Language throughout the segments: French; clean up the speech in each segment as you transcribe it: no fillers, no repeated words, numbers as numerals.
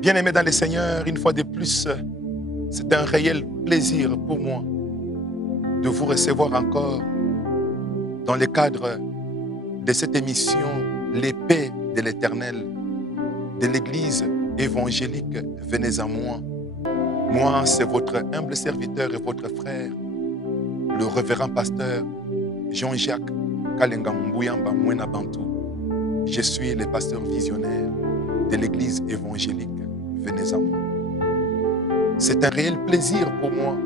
Bien-aimés dans le Seigneur, une fois de plus, c'est un réel plaisir pour moi de vous recevoir encore dans le cadre de cette émission L'épée de l'Éternel de l'Église évangélique Venez à moi. Moi, c'est votre humble serviteur et votre frère, le révérend pasteur Jean-Jacques Kalenga Mbuyamba Mwena Bantu. Je suis le pasteur visionnaire de l'Église évangélique Venez à moi. C'est un réel plaisir pour moi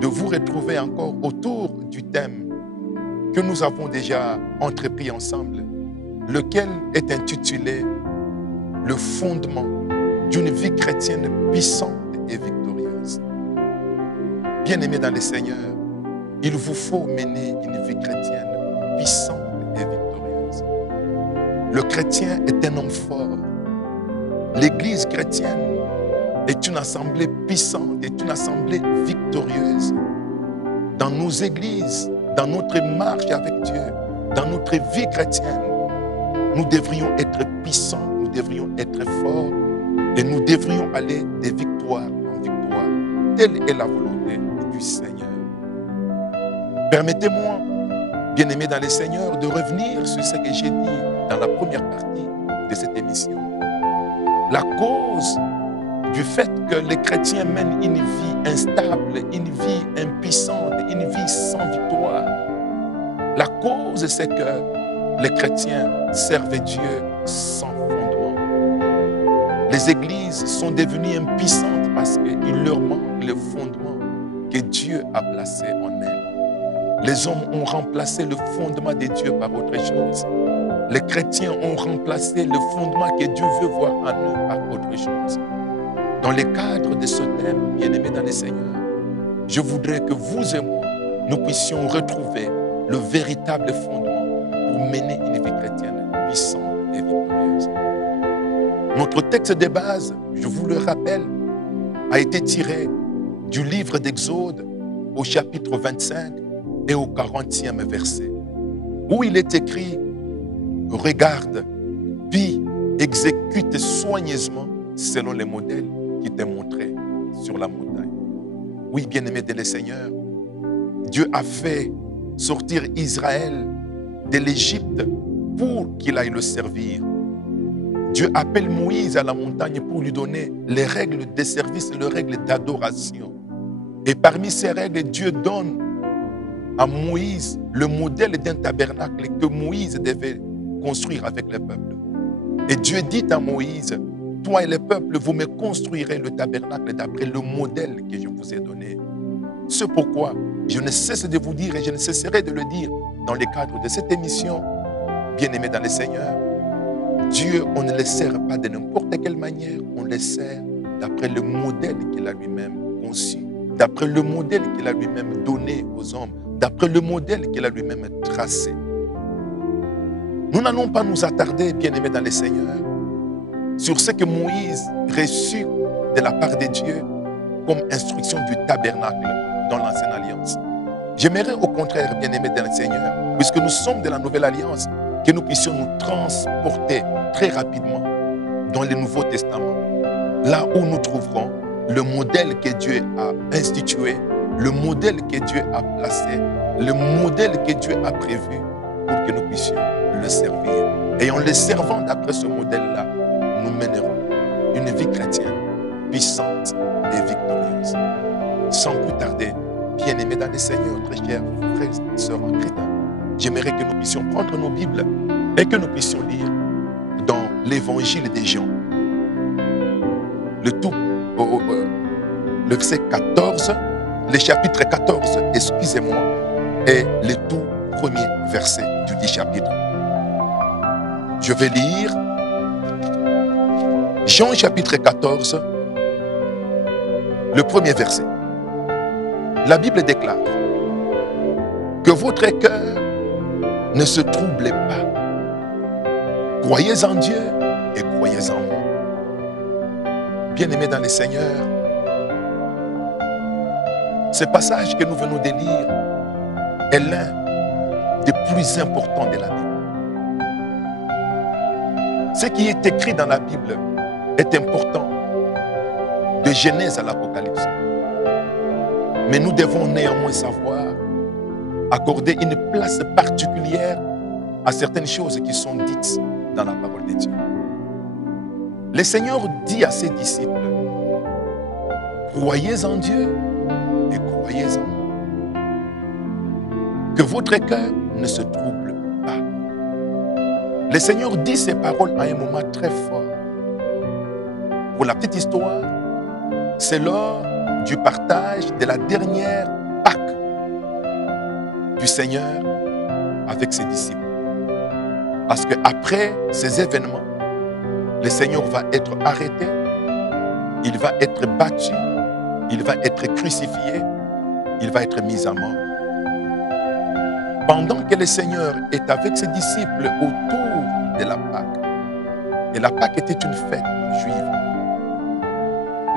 de vous retrouver encore autour du thème que nous avons déjà entrepris ensemble, lequel est intitulé « Le fondement d'une vie chrétienne puissante et victorieuse ». Bien-aimés dans le Seigneur, il vous faut mener une vie chrétienne puissante et victorieuse. Le chrétien est un homme fort. L'Église chrétienne est une assemblée puissante, est une assemblée victorieuse. Dans nos églises, dans notre marche avec Dieu, dans notre vie chrétienne, nous devrions être puissants, nous devrions être forts et nous devrions aller de victoire en victoire. Telle est la volonté du Seigneur. Permettez-moi, bien-aimés dans le Seigneur, de revenir sur ce que j'ai dit dans la première partie de cette émission. La cause du fait que les chrétiens mènent une vie instable, une vie impuissante, une vie sans victoire. La cause, c'est que les chrétiens servent Dieu sans fondement. Les églises sont devenues impuissantes parce qu'il leur manque le fondement que Dieu a placé en elles. Les hommes ont remplacé le fondement de Dieu par autre chose. Les chrétiens ont remplacé le fondement que Dieu veut voir en eux par autre chose. Dans le cadre de ce thème, bien-aimés dans le Seigneur, je voudrais que vous et moi, nous puissions retrouver le véritable fondement pour mener une vie chrétienne puissante et victorieuse. Notre texte de base, je vous le rappelle, a été tiré du livre d'Exode au chapitre 25 et au 40e verset, où il est écrit « Regarde, puis exécute soigneusement selon les modèles qui t'est montré sur la montagne. » Oui, bien-aimés de le Seigneur, Dieu a fait sortir Israël de l'Égypte pour qu'il aille le servir. Dieu appelle Moïse à la montagne pour lui donner les règles de service, les règles d'adoration. Et parmi ces règles, Dieu donne à Moïse le modèle d'un tabernacle que Moïse devait construire avec le peuple. Et Dieu dit à Moïse, toi et le peuple, vous me construirez le tabernacle d'après le modèle que je vous ai donné. C'est pourquoi je ne cesse de vous dire et je ne cesserai de le dire dans le cadre de cette émission, bien-aimés dans le Seigneur, Dieu, on ne le sert pas de n'importe quelle manière, on le sert d'après le modèle qu'il a lui-même conçu, d'après le modèle qu'il a lui-même donné aux hommes, d'après le modèle qu'il a lui-même tracé. Nous n'allons pas nous attarder, bien-aimés dans le Seigneur, sur ce que Moïse reçut de la part de Dieu comme instruction du tabernacle dans l'Ancienne Alliance. J'aimerais au contraire, bien-aimés dans le Seigneur, puisque nous sommes de la Nouvelle Alliance, que nous puissions nous transporter très rapidement dans le Nouveau Testament, là où nous trouverons le modèle que Dieu a institué, le modèle que Dieu a placé, le modèle que Dieu a prévu pour que nous puissions le servir. Et en le servant d'après ce modèle-là, nous mènerons une vie chrétienne puissante et victorieuse. Sans plus tarder, bien-aimés dans le Seigneur, très chers frères et sœurs en Christ, j'aimerais que nous puissions prendre nos Bibles et que nous puissions lire dans l'évangile des Jean, le verset 14, le chapitre 14, excusez-moi, et le tout premier verset du 10 chapitre. Je vais lire Jean chapitre 14, le premier verset. La Bible déclare que votre cœur ne se trouble pas. Croyez en Dieu et croyez en moi. Bien-aimés dans le Seigneur, ce passage que nous venons de lire est l'un des plus importants de la Bible. Ce qui est écrit dans la Bible est important, de Genèse à l'Apocalypse. Mais nous devons néanmoins savoir accorder une place particulière à certaines choses qui sont dites dans la parole de Dieu. Le Seigneur dit à ses disciples, croyez en Dieu et croyez en moi. Que votre cœur ne se trouble pas. Le Seigneur dit ces paroles à un moment très fort. Pour la petite histoire, c'est lors du partage de la dernière Pâque du Seigneur avec ses disciples. Parce qu'après ces événements, le Seigneur va être arrêté, il va être battu, il va être crucifié, il va être mis à mort. Pendant que le Seigneur est avec ses disciples autour de la Pâque, et la Pâque était une fête juive,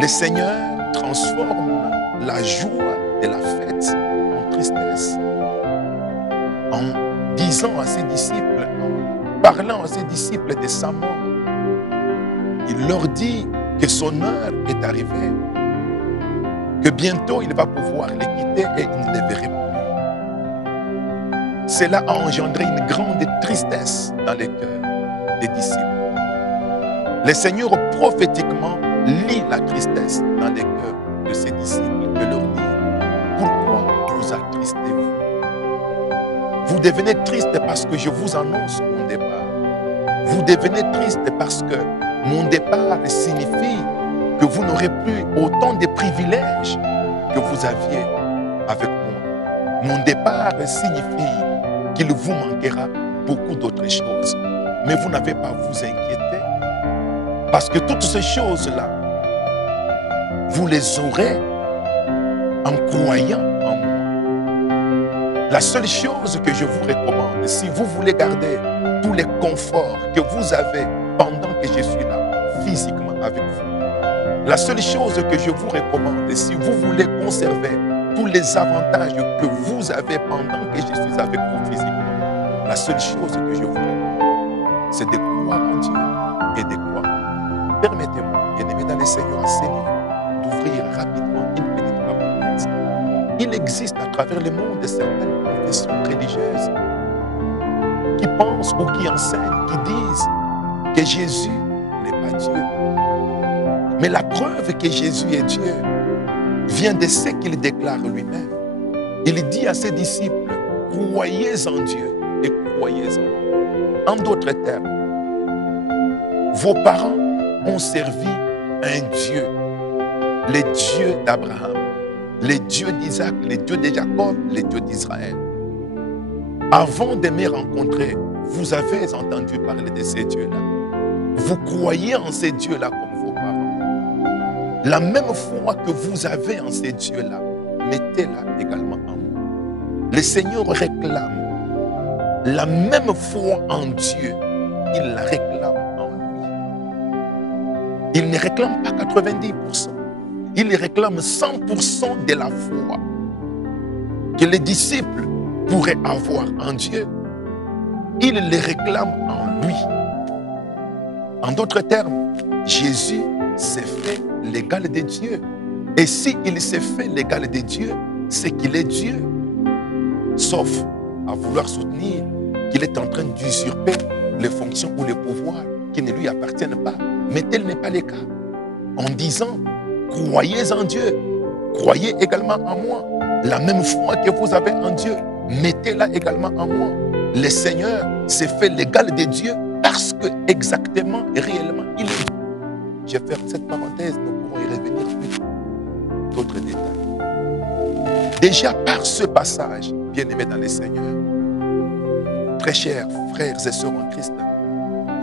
le Seigneur transforme la joie de la fête en tristesse, en disant à ses disciples, en parlant à ses disciples de sa mort. Il leur dit que son heure est arrivée, que bientôt il va pouvoir les quitter et il ne les verrait plus. Cela a engendré une grande tristesse dans les cœurs des disciples. Le Seigneur prophétiquement lit la tristesse dans les cœurs de ses disciples et leur dit, pourquoi vous attristez-vous? Vous devenez triste parce que je vous annonce mon départ. Vous devenez triste parce que mon départ signifie que vous n'aurez plus autant de privilèges que vous aviez avec moi. Mon départ signifie qu'il vous manquera beaucoup d'autres choses. Mais vous n'avez pas à vous inquiéter. Parce que toutes ces choses-là, vous les aurez en croyant en moi. La seule chose que je vous recommande, si vous voulez garder tous les conforts que vous avez pendant que je suis là, physiquement avec vous, la seule chose que je vous recommande, si vous voulez conserver tous les avantages que vous avez pendant que je suis avec vous physiquement, la seule chose que je vous recommande, c'est de croire en Dieu et de croire. Permettez-moi, bien-aimés dans le Seigneur, à ce niveau, d'ouvrir rapidement une petite parenthèse. Il existe à travers le monde certaines confessions religieuses qui pensent ou qui enseignent, qui disent que Jésus n'est pas Dieu. Mais la preuve que Jésus est Dieu vient de ce qu'il déclare lui-même. Il dit à ses disciples, croyez en Dieu et croyez en moi. En d'autres termes, vos parents ont servi un Dieu, le Dieu d'Abraham, le Dieu d'Isaac, le Dieu de Jacob, le Dieu d'Israël. Avant de me rencontrer, vous avez entendu parler de ces dieux-là. Vous croyez en ces dieux-là comme vos parents. La même foi que vous avez en ces dieux-là, mettez-la également en moi. Le Seigneur réclame la même foi en Dieu, il la réclame en lui. Il ne réclame pas 90%, il réclame 100% de la foi que les disciples pourraient avoir en Dieu. Il les réclame en lui. En d'autres termes, Jésus s'est fait l'égal de Dieu. Et s'il s'est fait l'égal de Dieu, c'est qu'il est Dieu. Sauf à vouloir soutenir qu'il est en train d'usurper les fonctions ou les pouvoirs qui ne lui appartiennent pas. Mais tel n'est pas le cas. En disant, croyez en Dieu, croyez également en moi. La même foi que vous avez en Dieu, mettez-la également en moi. Le Seigneur s'est fait l'égal de Dieu parce que exactement et réellement, il est. Je vais faire cette parenthèse, nous pourrons y revenir plus d'autres détails. Déjà par ce passage, bien-aimés dans le Seigneur, très chers frères et sœurs en Christ,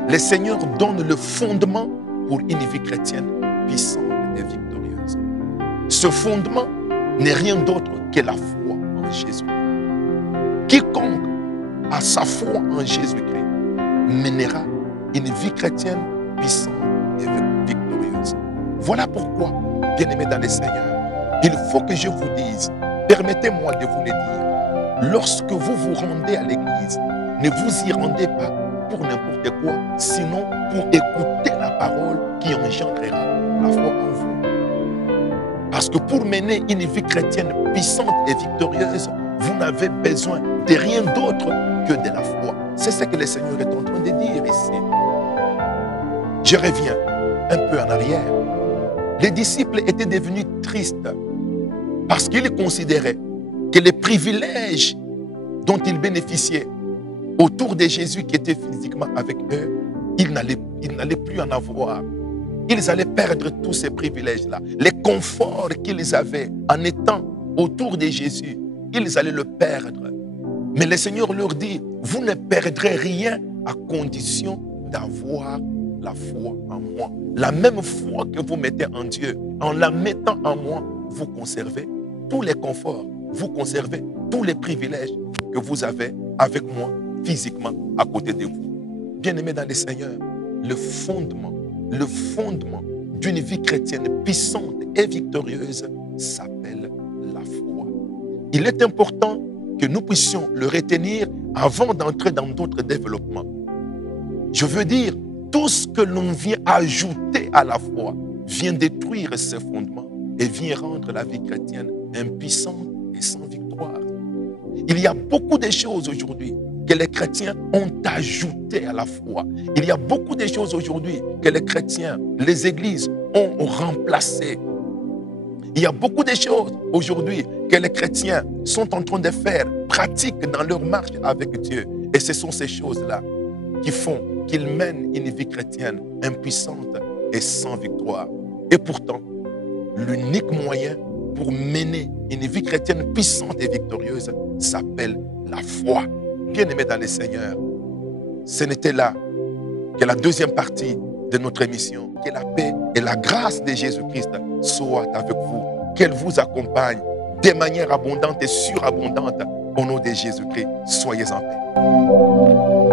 le Seigneur donne le fondement pour une vie chrétienne puissante et victorieuse. Ce fondement n'est rien d'autre que la foi en Jésus. Quiconque a sa foi en Jésus-Christ mènera une vie chrétienne puissante et victorieuse. Voilà pourquoi, bien-aimés dans le Seigneur, il faut que je vous dise, permettez-moi de vous le dire, lorsque vous vous rendez à l'église, ne vous y rendez pas pour n'importe quoi, sinon pour écouter la parole qui engendrera la foi en vous. Parce que pour mener une vie chrétienne puissante et victorieuse, vous n'avez besoin de rien d'autre que de la foi. C'est ce que le Seigneur est en train de dire ici. Je reviens un peu en arrière. Les disciples étaient devenus tristes parce qu'ils considéraient que les privilèges dont ils bénéficiaient autour de Jésus qui était physiquement avec eux, ils n'allaient plus en avoir. Ils allaient perdre tous ces privilèges-là. Les conforts qu'ils avaient en étant autour de Jésus, ils allaient le perdre. Mais le Seigneur leur dit, vous ne perdrez rien à condition d'avoir la foi en moi. La même foi que vous mettez en Dieu, en la mettant en moi, vous conservez tous les conforts, vous conservez tous les privilèges que vous avez avec moi physiquement à côté de vous. Bien-aimés dans le Seigneur, le fondement d'une vie chrétienne puissante et victorieuse s'appelle la foi. Il est important que nous puissions le retenir avant d'entrer dans d'autres développements. Je veux dire, tout ce que l'on vient ajouter à la foi vient détruire ce fondement et vient rendre la vie chrétienne impuissante et sans victoire. Il y a beaucoup de choses aujourd'hui que les chrétiens ont ajoutées à la foi. Il y a beaucoup de choses aujourd'hui que les chrétiens, les églises ont remplacées. Il y a beaucoup de choses aujourd'hui que les chrétiens sont en train de faire, pratiquent dans leur marche avec Dieu. Et ce sont ces choses-là qui font qu'ils mènent une vie chrétienne impuissante et sans victoire. Et pourtant, l'unique moyen pour mener une vie chrétienne puissante et victorieuse s'appelle la foi. Bien-aimés dans le Seigneur, ce n'était là que la deuxième partie de notre émission. Que la paix et la grâce de Jésus-Christ soient avec vous, qu'elle vous accompagne de manière abondante et surabondante. Au nom de Jésus-Christ, soyez en paix.